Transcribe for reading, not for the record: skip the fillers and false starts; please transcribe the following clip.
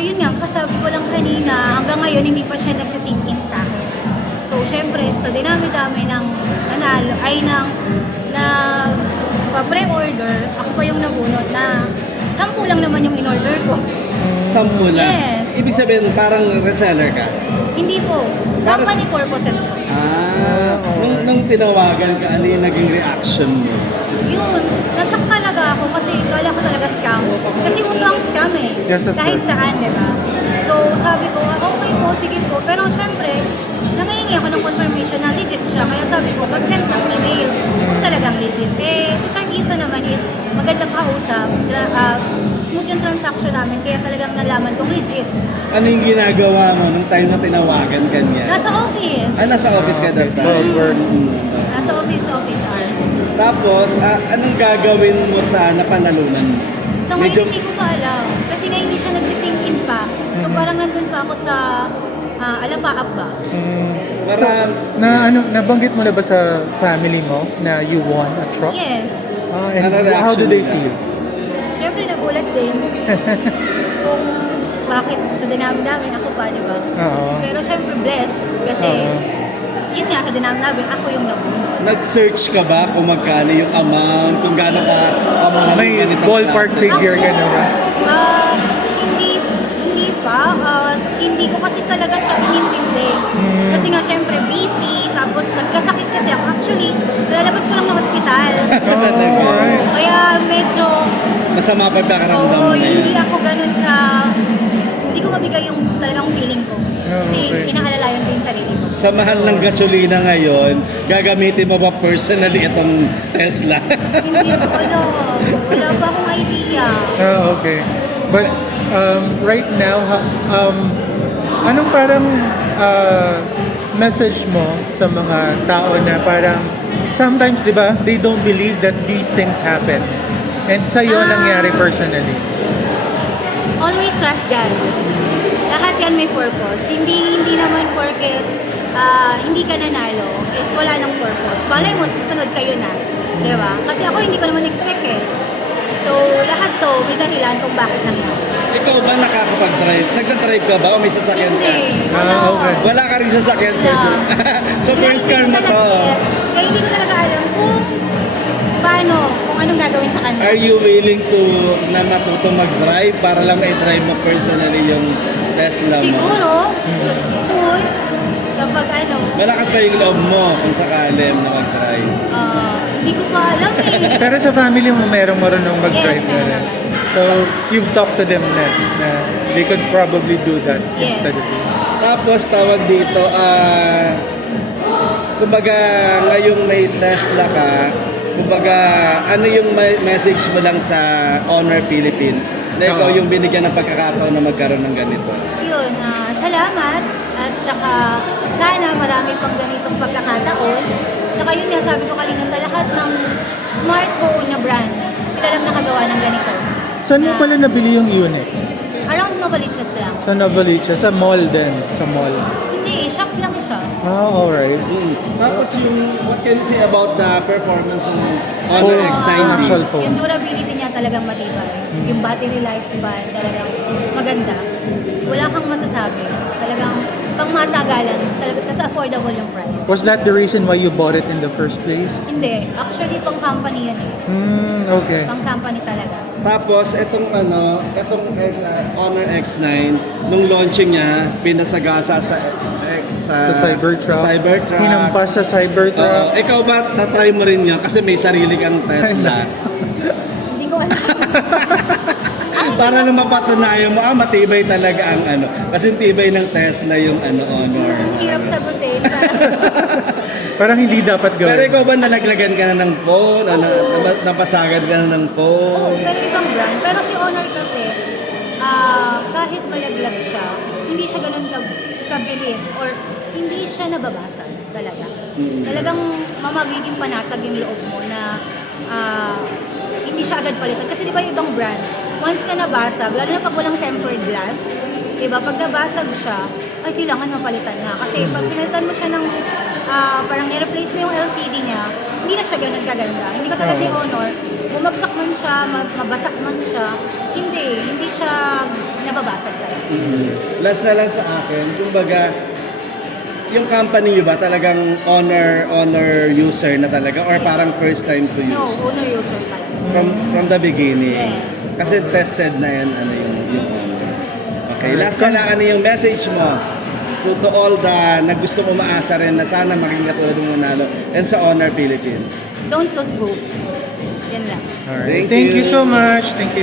yun nga, kasabi ko lang kanina, hanggang ngayon hindi pa siya nagsisink in sa akin. So, syempre, sa dinami-dami ng nanalo, ay na pa-pre-order, ako pa yung nabunot na 10 lang naman yung in-order ko. 10 lang? Yes. Ibig sabihin, parang reseller ka? Hindi po. Para Company purposes po. Nung tinawagan ka, ano yung naging reaction mo? Yun, nashock talaga ako kasi kala ko talaga scam. Kasi uso ang scam eh. Yes, of Kahit course. saan, di ba? So, sabi ko, okay po, sige po. Pero syempre, nangihingi ako ng confirmation na legit siya. Kaya sabi ko, mag-send ng email kung talagang legit. Eh, si Sir Isa naman is magandang kausap. Smooth yung transaction namin, kaya talagang nalaman kong legit. Ano yung ginagawa mo nung time na tinawagan ka niya? Nasa office. Nasa office ka that So, time? Nasa office hours. Tapos, anong gagawin mo sa napanalunan mo? So ngayon hindi ko pa alam. Kasi nga hindi siya nagsisink in pa. So parang nandun pa ako sa alapaap ba? So, nabanggit mo na ba sa family mo na you won a truck? Yes. And Ano how reaction do they nila? feel? Siyempre nagulat din. Kung bakit sa dinami-dami ako pa, di ba? Oo. Pero siyempre blessed. Kasi yun nga, sa dinami-dami, ako yung nabunod. Nag-search ka ba kung magkano yung amount, kung gaano ka kamahal May yung ganitong ballpark klase? figure ka na ba? Hindi pa. Hindi ko kasi talaga siya inintindi. Kasi nga, syempre, busy. Tapos, nagkasakit kasi ako. Actually, lalabas ko lang ng hospital. Alright. Kaya medyo, Masama pagkakaramdam mo hindi ngayon. ako ganun sa, hindi ko mabigay yung talagang feeling ko. Kasi okay. pinaalalayan ko yung sarili ko. Sa mahal ng gasolina ngayon, gagamitin mo ba personally itong Tesla? Hindi ko alam. Wala pa akong idea. Okay. But right now, anong parang message mo sa mga tao na parang sometimes, di ba, they don't believe that these things happen. And sa'yo nangyari personally. Always trust God. Lahat yan may purpose. Hindi naman porket hindi ka nanalo is wala nang purpose. Malay mo, susunod kayo na. Di ba? Kasi ako hindi ko naman expect eh. So, lahat to may dahilan kung bakit nangyari. Ikaw ba nakakapag-drive? Nagda-drive ka ba o may sasakyan ka? Hindi. Okay. Wala ka rin sasakyan Wala. person. So first car mo to. Yes. Kaya hindi ko talaga alam kung paano, kung anong gagawin sa kanya. Are you willing to na matuto mag-drive para lang i-drive mo personally yung Tesla mo? Siguro, soon, kapag ano, Malakas ba yung loob mo kung sakali na mag-drive? hindi ko pa alam eh. Pero sa family mo, merong marunong mag-drive Yes, na rin. meron. So, you've talked to them na they could probably do that Yes. instead of you. Tapos tawag dito, kumbaga ngayong may Tesla ka, kumbaga ano yung message mo lang sa Honor Philippines na ikaw Oo. yung binigyan ng pagkakataon na magkaroon ng ganito? Yun, salamat at saka sana marami pang ganitong pagkakataon. Saka yun nga sabi ko kanina sa lahat ng smartphone na brand, sila lang nakagawa ng ganito. Saan mo pala nabili yung unit? Around Novaliches lang. Sa Novaliches, sa mall din. Sa mall. Hindi, shop lang siya. Alright. Tapos yung, what can you say about the performance ng Honor Oh, X90? actual phone. Yung durability niya talagang matibay. Yung battery lifespan talagang maganda. Wala kang masasabi. Talagang pang matagalan. Talagang tas affordable yung price. Was that the reason why you bought it in the first place? Hindi. Actually, pang company yan eh. Okay. Pang company talaga. Tapos itong Honor X9 nung launching niya pinasagasa sa Sa Cybertruck. sa Cybertruck. Hinampas sa Cybertruck. Ikaw ba tatry mo rin yun kasi may sarili kang Tesla? Hindi ko alam. Para na mapatunayan mo, matibay talaga ang ano. Kasi tibay ng Tesla yung Honor. Hirap sagutin. Parang hindi dapat Pero gawin. ikaw ba nalaglagan ka na ng phone? Napasagan ka na ng Oo, phone? pero ibang brand. Pero si Honor kasi, kahit malaglag siya, hindi siya ganun kabilis or hindi siya nababasag talaga. Talagang mamagiging panatag yung loob mo na hindi siya agad palitan. Kasi di ba yung ibang brand, once na nabasag, lalo na pag walang tempered glass, diba, pag nabasag siya, ay kailangan mapalitan na. Kasi pag pinalitan mo siya ng, parang i-replace mo yung LCD niya, hindi na siya ganun kaganda. Hindi ko talaga ni Honor, bumagsak man siya, mabasak man siya, hindi siya nababasag talaga. Last na lang sa akin, kumbaga, yung company nyo ba talagang honor user na talaga or parang first time to use? No, owner user talaga. From the beginning. Yes. Kasi tested na yan, ano yung honor. Okay, last na lang, ano yung message mo? So to all the na gusto mo maasa rin na sana maging katulad mo Manalo and sa Honor Philippines. Don't lose hope. Yan lang. Alright. Thank Thank you you. so much. Thank you.